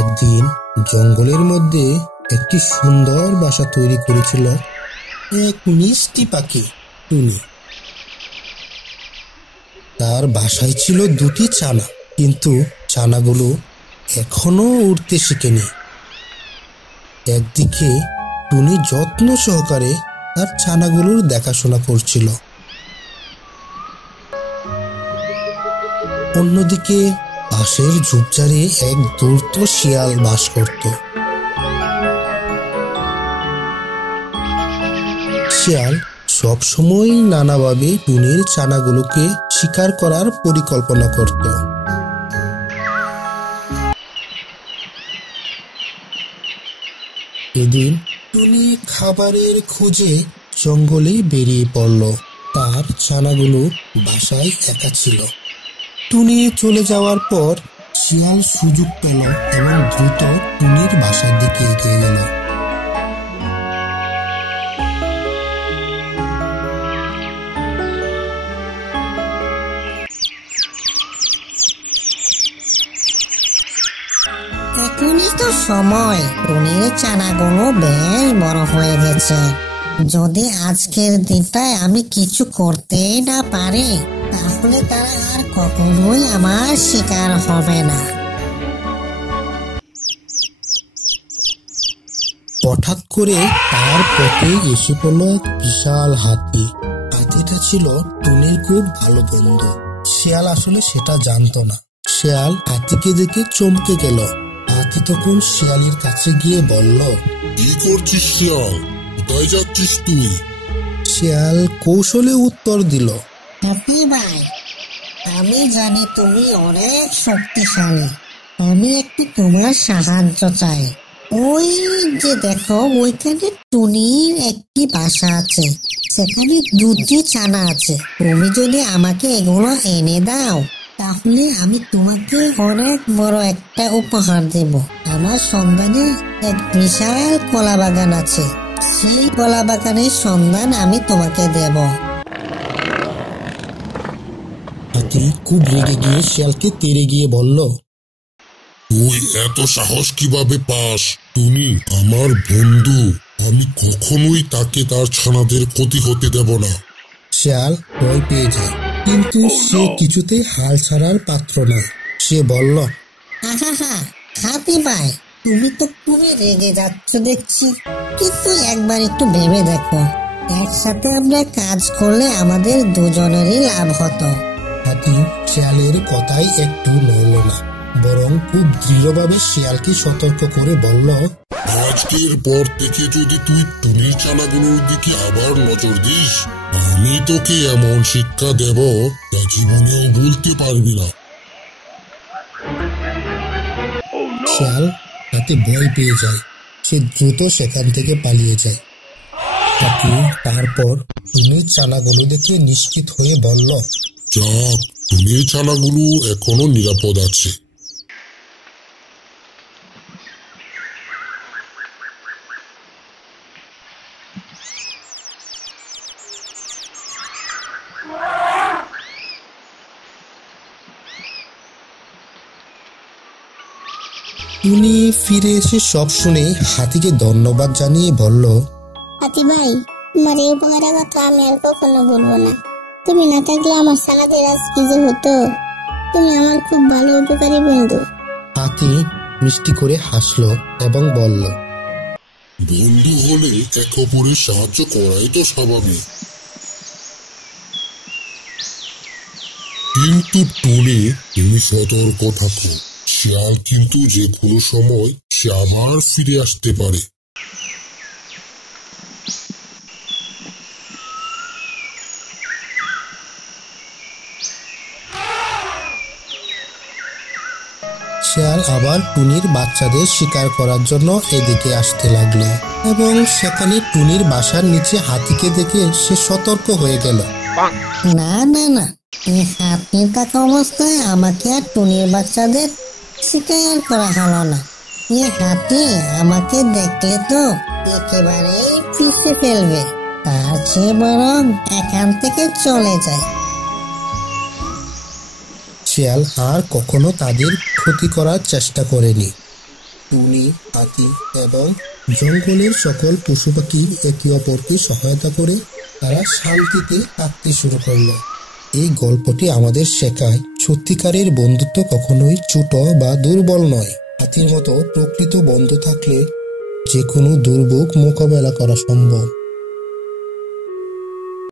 একদিন জঙ্গলের মধ্যে একটি সুন্দর বাসা তৈরি করেছিল এক মিষ্টি পাখি টুনি। তার বাসায় ছিল দুটি ছানা, কিন্তু ছানাগুলো এখনো উড়তে শিখেনি। একদিকে টুনি যত্ন সহকারে তার ছানাগুলোর দেখাশোনা করছিল, অন্যদিকে পাশের ঝোপঝাড়ে এক ধূর্ত শিয়াল বাস করত। শিয়াল সবসময় নানাভাবে টুনির ছানাগুলোকে শিকার করার পরিকল্পনা করত। এদিন টুনি খাবারের খোঁজে জঙ্গলে বেরিয়ে পড়ল। তার ছানাগুলো বাসায় একা ছিল। টুনি চলে যাওয়ার পর শিয়াল সুযোগ পেল এবং দ্রুত টুনির বাসার দিকে এগিয়ে গেল। এখনই তো সময়, টুনির ছানাগুলো বেশ বড় হয়ে গেছে। যদি আজকের দিনটায় আমি কিছু করতেই না পারি, তাহলে তারা আর কখনোই আমার শিকার হবে না। হঠাৎ করে তার পথে এসে পড়ল এক বিশাল হাতি। হাতিটা ছিল টুনির খুব ভালো বন্ধু। শিয়াল আসলে সেটা জানতো না। শিয়াল হাতিকে দেখে চমকে গেল। হাতি তখন শিয়ালের কাছে গিয়ে বলল, কি করছিস শিয়াল? কোথায় যাচ্ছিস তুই? শিয়াল কৌশলে উত্তর দিল, হাতি ভাই, আমি জানি তুমি অনেক শক্তিশালী। আমি একটু তোমার সাহায্য চাই। ওই যে দেখো, ওইখানে টুনির একটি বাসা আছে, সেখানে দুটি ছানা আছে। তুমি যদি আমাকে এগুলো এনে দাও, তাহলে আমি তোমাকে অনেক বড় একটা উপহার দেব। আমার সন্ধানে এক বিশাল কলা বাগান আছে, সেই কলা বাগানের সন্ধান আমি তোমাকে দেব। হাতি খুব রেগে গিয়ে শিয়ালকে তেড়ে গিয়ে বলল, তুই এত সাহস কিভাবে পাস? টুনি আমার বন্ধু, আমি কখনোই তাকে তার ছানাদের ক্ষতি হতে দেব না। শিয়াল ভয় পেয়ে যায়, কিন্তু সে কিছুতেই হাল ছাড়ার পাত্র না। সে বলল, হাতি ভাই, তুমি তো খুবই রেগে যাচ্ছ দেখছি, কিন্তু একবার একটু ভেবে দেখো, একসাথে আমরা কাজ করলে আমাদের দুজনেরই লাভ হতো। হাতি শিয়ালের কথাই একটু নড়ল না, বরং খুব দৃঢ়ভাবে শিয়ালকে সতর্ক করে বলল, আজকের পর থেকে যদি তুই টুনির ছানাগুলোর দিকে আবার নজর দিস, আমি তোকে এমন শিক্ষা দেব তা জীবনেও ভুলতে পারবি না। শিয়াল হাতে ভয় পেয়ে যায়। সে দ্রুত সেখান থেকে পালিয়ে যায়। হাতি তারপর টুনির ছানাগুলো দেখে নিশ্চিত হয়ে বলল, যাক, টুনির ছানাগুলো এখনো নিরাপদ আছে। টুনি ফিরে এসে সব শুনে হাতিকে ধন্যবাদ জানিয়ে বলল, হাতি ভাই, তোমার এই উপকারের কথা আমি আর কখনো বলবো না। তুমি না থাকলে আমার ছানাদের আজ কি যে হতো। তুমি আমার খুব ভালো উপকারী বন্ধু। হাতি মিষ্টি করে হাসলো এবং বলল, বন্ধু হলে এক অপরের সাহায্য করাই তো স্বাভাবিক। কিন্তু টুনি, তুমি সতর্ক থাকো। শিয়াল কিন্তু যে কোনো সময় সে আবার ফিরে আসতে পারে। শিয়াল আবার টুনির বাচ্চাদের শিকার করার জন্য এদিকে আসতে লাগলো এবং সেখানে টুনির বাসার নিচে হাতিকে দেখে সে সতর্ক হয়ে গেল। না না না, এই হাতির থাকা অবস্থায় আমাকে আর টুনির বাচ্চাদের শিকার করা হলো না। এই হাতি আমাকে দেখলে তো একেবারেই পিষে ফেলবে। তার চেয়ে বরং এখান থেকে চলে যায়। শিয়াল আর কখনো তাদের ক্ষতি করার চেষ্টা করেনি। টুনি, হাতি এবং জঙ্গলের সকল পশু পাখি একে অপরকে সহায়তা করে তারা শান্তিতে থাকতে শুরু করলো। এই গল্পটি আমাদের শেখায় সত্যিকারের বন্ধুত্ব কখনোই ছোট বা দুর্বল নয়। হাতির মতো প্রকৃত বন্ধু থাকলে যে কোনো দুর্ভোগ মোকাবেলা করা সম্ভব।